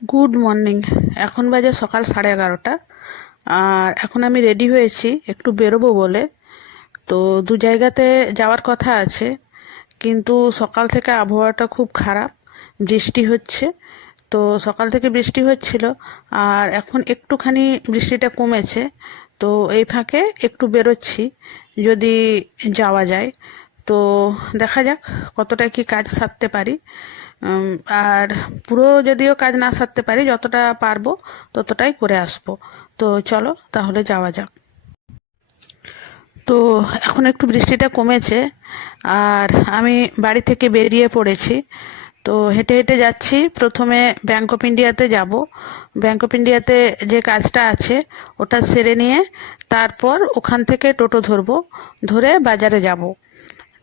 Good morning. এখন বাজে সকাল 11:30। আর এখন আমি রেডি হয়েছি একটু বেরোবো বলে। তো দু জায়গাতে যাওয়ার কথা আছে, কিন্তু সকাল থেকে আবহাওয়াটা খুব খারাপ, বৃষ্টি হচ্ছে। তো সকাল থেকে বৃষ্টি হচ্ছিল, আর এখন একটুখানি বৃষ্টিটা কমেছে। তো এই ফাঁকে একটু বেরোচ্ছি, যদি যাওয়া যায়। তো দেখা যাক কতটা কি কাজ সারতে পারি। আর পুরো যদিও কাজ না সারতে পারি, যতটা পারবো ততটাই করে আসবো। তো চলো তাহলে যাওয়া যাক। তো এখন একটু বৃষ্টিটা কমেছে, আর আমি বাড়ি থেকে বেরিয়ে পড়েছি। তো হেঁটে হেঁটে যাচ্ছি। প্রথমে ব্যাংক অফ ইন্ডিয়াতে যাব। ব্যাংক অফ ইন্ডিয়াতে যে কাজটা আছে ওটা সেরে নিয়ে তারপর ওখান থেকে টোটো ধরবো, ধরে বাজারে যাব।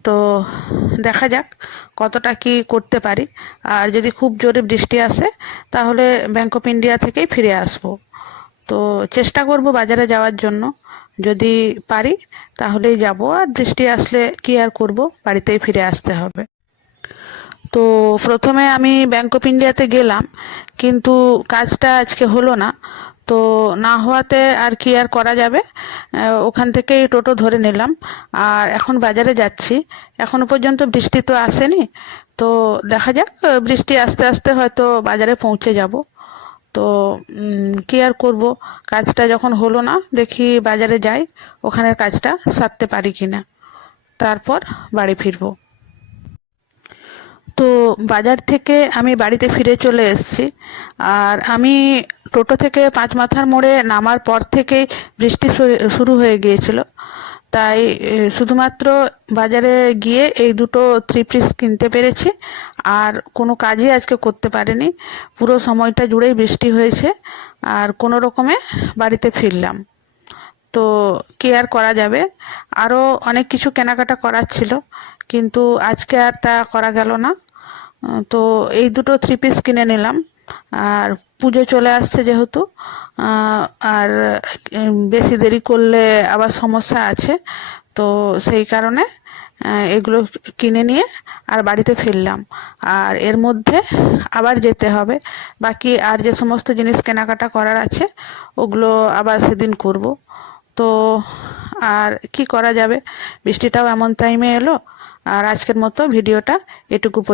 তো দেখা যাক কতটা কি করতে পারি। আর যদি খুব জোরে বৃষ্টি আসে তাহলে ব্যাংক অফ ইন্ডিয়া থেকেই ফিরে আসবো। তো চেষ্টা করব বাজারে যাওয়ার জন্য, যদি পারি তাহলেই যাব। আর বৃষ্টি আসলে কি আর করব, বাড়িতেই ফিরে আসতে হবে। তো প্রথমে আমি ব্যাংক অফ ইন্ডিয়াতে গেলাম, কিন্তু কাজটা আজকে হলো না। তো না হওয়াতে আর কি আর করা যাবে, ওখান থেকেই টোটো ধরে নিলাম। আর এখন বাজারে যাচ্ছি। এখনো পর্যন্ত বৃষ্টি তো আসেনি। তো দেখা যাক, বৃষ্টি আস্তে আস্তে হয়তো বাজারে পৌঁছে যাব। তো কি আর করব, কাজটা যখন হলো না, দেখি বাজারে যাই, ওখানের কাজটা সারতে পারি কিনা, তারপর বাড়ি ফিরবো। তো বাজার থেকে আমি বাড়িতে ফিরে চলে এসেছি। আর আমি টোটো থেকে পাঁচ মাথার মোড়ে নামার পর থেকেই বৃষ্টি শুরু হয়ে গিয়েছিল। তাই শুধুমাত্র বাজারে গিয়ে এই দুটো থ্রি পিস কিনতে পেরেছি, আর কোনো কাজই আজকে করতে পারিনি। পুরো সময়টা জুড়েই বৃষ্টি হয়েছে, আর কোনো রকমে বাড়িতে ফিরলাম। তো কি আর করা যাবে, আরও অনেক কিছু কেনাকাটা করার ছিল, কিন্তু আজকে আর তা করা গেল না। তো এই দুটো থ্রি পিস কিনে নিলাম। আর পুজো চলে আসছে যেহেতু, আর বেশি দেরি করলে আবার সমস্যা আছে। তো সেই কারণে এগুলো কিনে নিয়ে আর বাড়িতে ফিরলাম। আর এর মধ্যে আবার যেতে হবে, বাকি আর যে সমস্ত জিনিস কেনাকাটা করার আছে ওগুলো আবার সেদিন করব। তো আর কি করা যাবে, বৃষ্টিটাও এমন টাইমে এলো। আর আজকের মতো ভিডিওটা এটুকু পর্যন্ত।